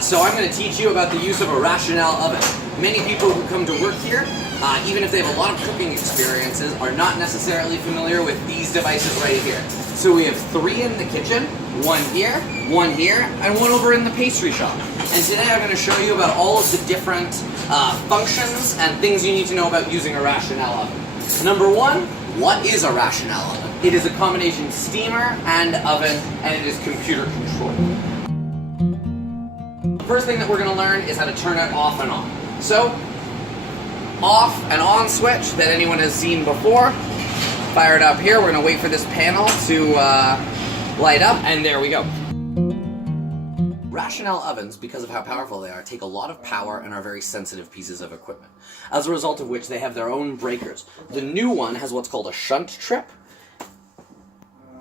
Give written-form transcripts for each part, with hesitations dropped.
So I'm going to teach you about the use of a rationale oven. Many people who come to work here, even if they have a lot of cooking experiences, are not necessarily familiar with these devices right here. So we have 3 in the kitchen, 1 here, and 1 over in the pastry shop. And today I'm going to show you about all of the different functions and things you need to know about using a rationale oven. Number 1, what is a rationale oven? It is a combination steamer and oven, and it is computer controlled. The first thing that we're going to learn is how to turn it off and on. So, off and on switch that anyone has seen before. Fire it up here. We're going to wait for this panel to light up, and there we go. Rationale ovens, because of how powerful they are, take a lot of power and are very sensitive pieces of equipment. As a result of which, they have their own breakers. The new one has what's called a shunt trip.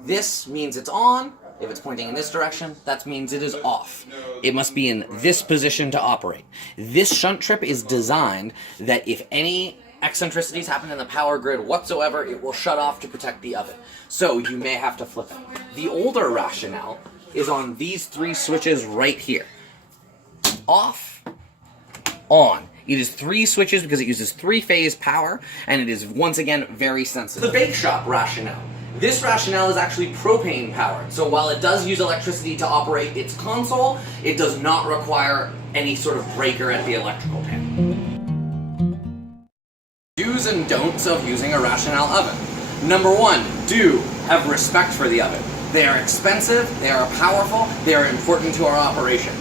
This means it's on. If it's pointing in this direction, that means it is off. It must be in this position to operate. This shunt trip is designed that if any eccentricities happen in the power grid whatsoever, it will shut off to protect the oven. So you may have to flip it. The older rationale is on these 3 switches right here. Off, on. It is 3 switches because it uses 3-phase power, and it is, once again, very sensitive. The bake shop rationale. This rationale is actually propane powered, so while it does use electricity to operate its console, it does not require any sort of breaker at the electrical panel. Do's and don'ts of using a rationale oven. Number 1, do have respect for the oven. They are expensive, they are powerful, they are important to our operation.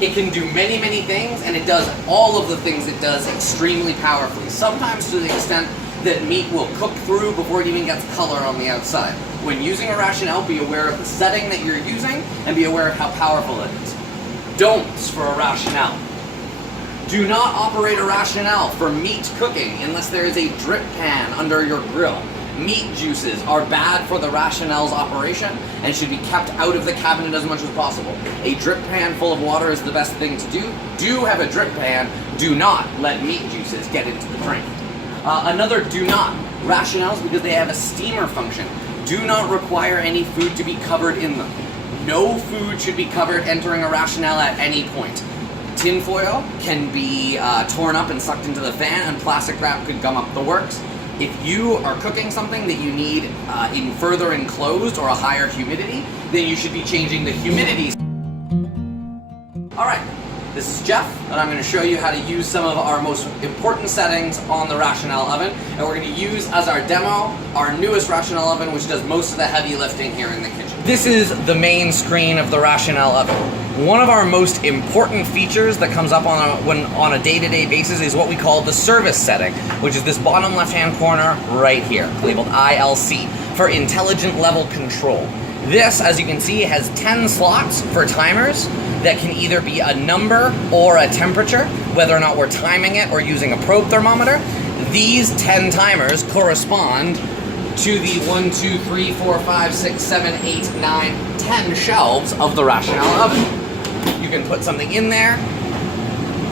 It can do many, many things, and it does all of the things it does extremely powerfully, sometimes to the extent that meat will cook through before it even gets color on the outside. When using a rationale, be aware of the setting that you're using, and be aware of how powerful it is. Don'ts for a rationale. Do not operate a rationale for meat cooking unless there is a drip pan under your grill. Meat juices are bad for the rationale's operation and should be kept out of the cabinet as much as possible. A drip pan full of water is the best thing to do. Do have a drip pan. Do not let meat juices get into the drink. Another do not. Rationales, because they have a steamer function, do not require any food to be covered in them. No food should be covered entering a rationale at any point. Tin foil can be torn up and sucked into the fan, and plastic wrap could gum up the works. If you are cooking something that you need in further enclosed or a higher humidity, then you should be changing the humidity. Alright, this is Jeff, and I'm going to show you how to use some of our most important settings on the rationale oven, and we're going to use as our demo our newest rationale oven, which does most of the heavy lifting here in the kitchen. This is the main screen of the rationale oven. One of our most important features that comes up on a day-to-day basis is what we call the service setting, which is this bottom left-hand corner right here, labeled ILC, for intelligent level control. This, as you can see, has 10 slots for timers that can either be a number or a temperature, whether or not we're timing it or using a probe thermometer. These 10 timers correspond to the 1, 2, 3, 4, 5, 6, 7, 8, 9, 10 shelves of the rationale oven. You can put something in there,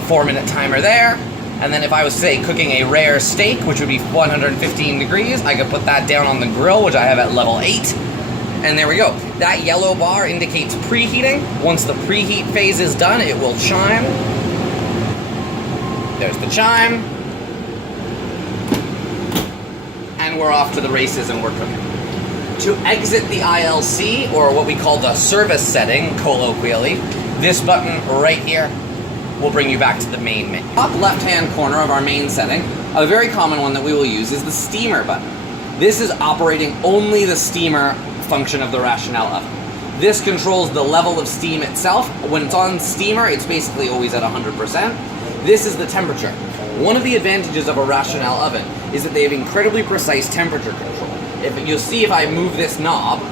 4-minute timer there, and then if I was, say, cooking a rare steak, which would be 115 degrees, I could put that down on the grill, which I have at level 8, and there we go. That yellow bar indicates preheating. Once the preheat phase is done, it will chime. There's the chime. And we're off to the races and we're cooking. To exit the ILC, or what we call the service setting, colloquially, this button right here will bring you back to the main menu. Top left-hand corner of our main setting, a very common one that we will use is the steamer button. This is operating only the steamer function of the rationale oven. This controls the level of steam itself. When it's on steamer, it's basically always at 100%. This is the temperature. One of the advantages of a rationale oven is that they have incredibly precise temperature control. You'll see if I move this knob,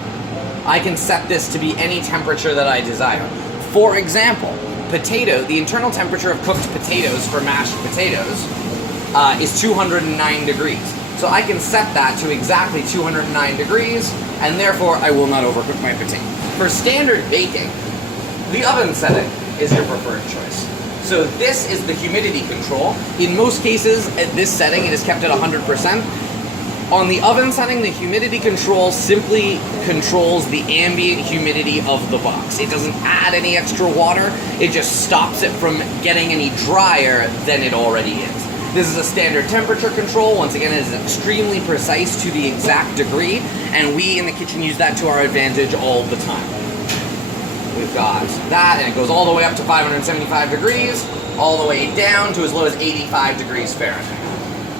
I can set this to be any temperature that I desire. For example, the internal temperature of cooked potatoes for mashed potatoes is 209 degrees. So I can set that to exactly 209 degrees, and therefore I will not overcook my potato. For standard baking, the oven setting is your preferred choice. So this is the humidity control. In most cases, at this setting, it is kept at 100%. On the oven setting, the humidity control simply controls the ambient humidity of the box. It doesn't add any extra water, it just stops it from getting any drier than it already is. This is a standard temperature control. Once again, it is extremely precise to the exact degree, and we in the kitchen use that to our advantage all the time. We've got that, and it goes all the way up to 575 degrees, all the way down to as low as 85 degrees Fahrenheit.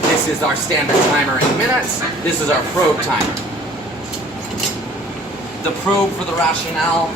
This is our standard timer in minutes. This is our probe timer. The probe for the Rationale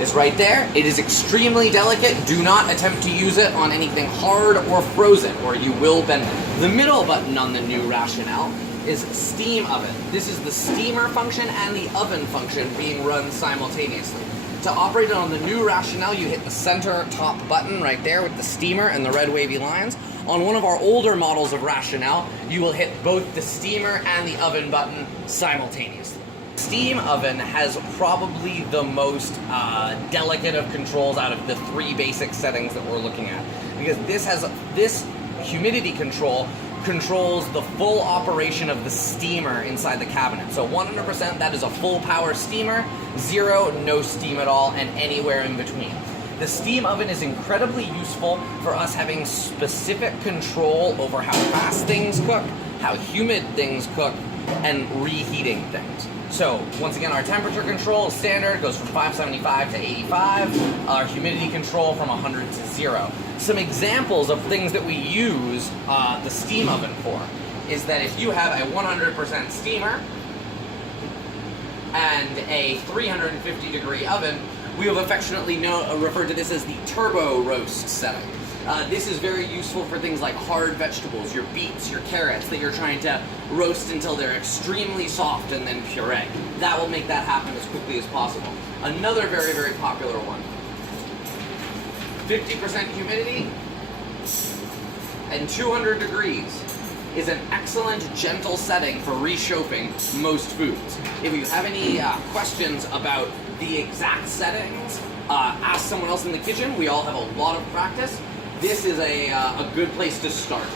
is right there. It is extremely delicate. Do not attempt to use it on anything hard or frozen, or you will bend it. The middle button on the new Rationale is steam oven. This is the steamer function and the oven function being run simultaneously. To operate it on the new Rationale, you hit the center top button right there with the steamer and the red wavy lines. On one of our older models of Rationale, you will hit both the steamer and the oven button simultaneously. Steam oven has probably the most delicate of controls out of the three basic settings that we're looking at, because this humidity control controls the full operation of the steamer inside the cabinet. So 100% that is a full power steamer, 0, no steam at all, and anywhere in between. The steam oven is incredibly useful for us having specific control over how fast things cook, how humid things cook, and reheating things. So, once again, our temperature control is standard, goes from 575 to 85, our humidity control from 100 to 0. Some examples of things that we use the steam oven for is that if you have a 100% steamer and a 350 degree oven, we have affectionately referred to this as the turbo roast setting. This is very useful for things like hard vegetables, your beets, your carrots, that you're trying to roast until they're extremely soft and then puree. That will make that happen as quickly as possible. Another very, very popular one. 50% humidity and 200 degrees is an excellent, gentle setting for rechauffing most foods. If you have any questions about the exact settings, ask someone else in the kitchen. We all have a lot of practice. This is a good place to start.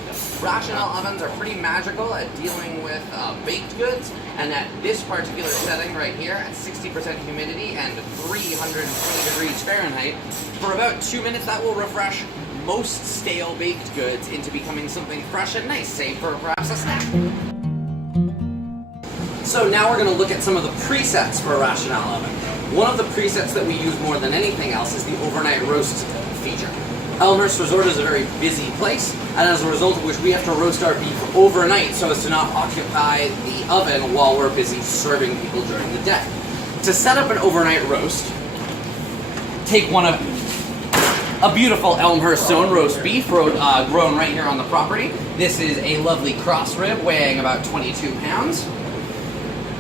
Rationale ovens are pretty magical at dealing with baked goods, and at this particular setting right here, at 60% humidity and 320 degrees Fahrenheit, for about 2 minutes that will refresh most stale baked goods into becoming something fresh and nice, say for perhaps a snack. So now we're going to look at some of the presets for a Rationale oven. One of the presets that we use more than anything else is the overnight roast feature. Elmhurst Resort is a very busy place, and as a result of which we have to roast our beef overnight so as to not occupy the oven while we're busy serving people during the day. To set up an overnight roast, take one of a beautiful Elmhurst stone roast beef grown right here on the property. This is a lovely cross rib weighing about 22 pounds.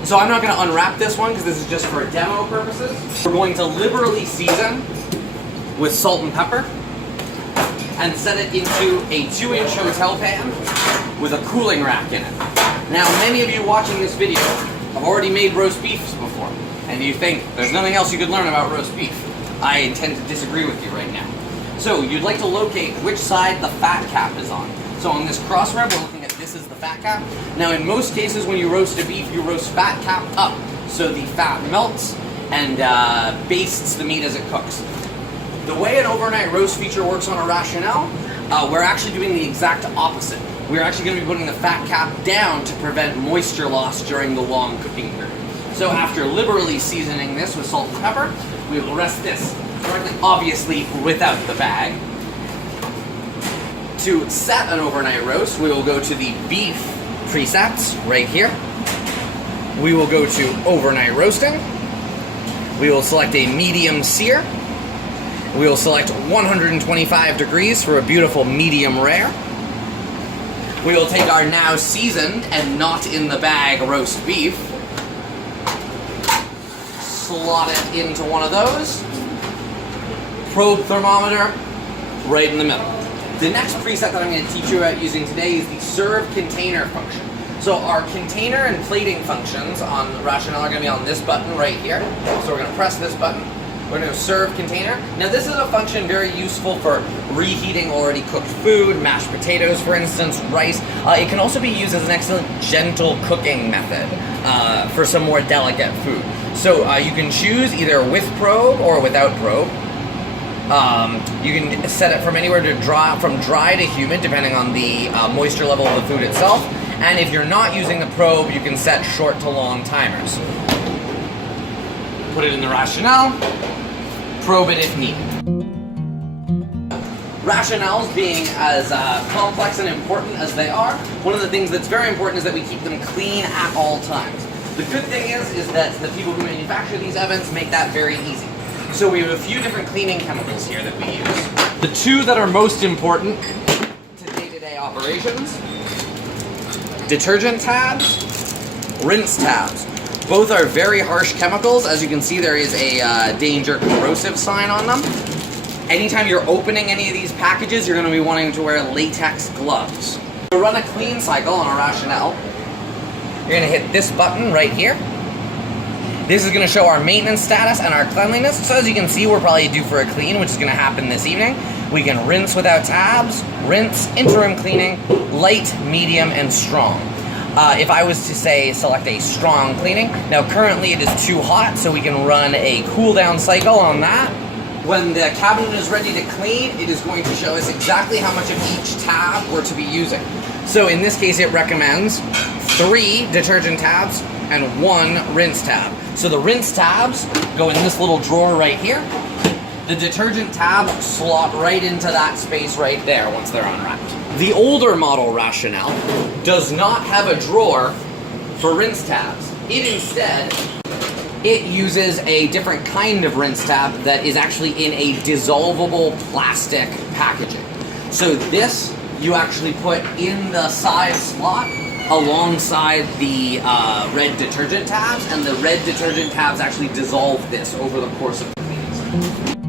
So I'm not going to unwrap this one because this is just for demo purposes. We're going to liberally season with salt and pepper and set it into a 2-inch hotel pan with a cooling rack in it. Now, many of you watching this video have already made roast beefs before, and you think there's nothing else you could learn about roast beef. I intend to disagree with you right now. So, you'd like to locate which side the fat cap is on. So on this cross rib, we're looking at this is the fat cap. Now, in most cases, when you roast a beef, you roast fat cap up, so the fat melts and bastes the meat as it cooks. The way an overnight roast feature works on a Rationale, we're actually doing the exact opposite. We're actually going to be putting the fat cap down to prevent moisture loss during the long cooking period. So after liberally seasoning this with salt and pepper, we will rest this directly, obviously without the bag. To set an overnight roast, we will go to the beef presets right here. We will go to overnight roasting. We will select a medium sear. We will select 125 degrees for a beautiful medium rare. We will take our now seasoned and not in the bag roast beef, slot it into one of those, probe thermometer right in the middle. The next preset that I'm going to teach you about using today is the serve container function. So our container and plating functions on Rationale are going to be on this button right here. So we're going to press this button. We're going to serve container. Now this is a function very useful for reheating already cooked food, mashed potatoes for instance, rice. It can also be used as an excellent gentle cooking method for some more delicate food. So you can choose either with probe or without probe. You can set it from anywhere from dry to humid, depending on the moisture level of the food itself. And if you're not using the probe, you can set short to long timers. Put it in the rationale, probe it if needed. Rationales being as complex and important as they are, one of the things that's very important is that we keep them clean at all times. The good thing is that the people who manufacture these ovens make that very easy. So we have a few different cleaning chemicals here that we use. The two that are most important to day-to-day operations: detergent tabs, rinse tabs. Both are very harsh chemicals. As you can see, there is a danger corrosive sign on them. Anytime you're opening any of these packages, you're going to be wanting to wear latex gloves. To run a clean cycle on a rationale, you're going to hit this button right here. This is going to show our maintenance status and our cleanliness. So as you can see, we're probably due for a clean, which is going to happen this evening. We can rinse without tabs, rinse, interim cleaning, light, medium, and strong. If I was to say select a strong cleaning, now currently it is too hot, so we can run a cool down cycle on that. When the cabinet is ready to clean, it is going to show us exactly how much of each tab we're to be using. So in this case, it recommends 3 detergent tabs and 1 rinse tab. So the rinse tabs go in this little drawer right here. The detergent tabs slot right into that space right there once they're unwrapped. The older model rationale does not have a drawer for rinse tabs. It uses a different kind of rinse tab that is actually in a dissolvable plastic packaging. So this you actually put in the side slot alongside the red detergent tabs, and the red detergent tabs actually dissolve this over the course of the cleaning cycle.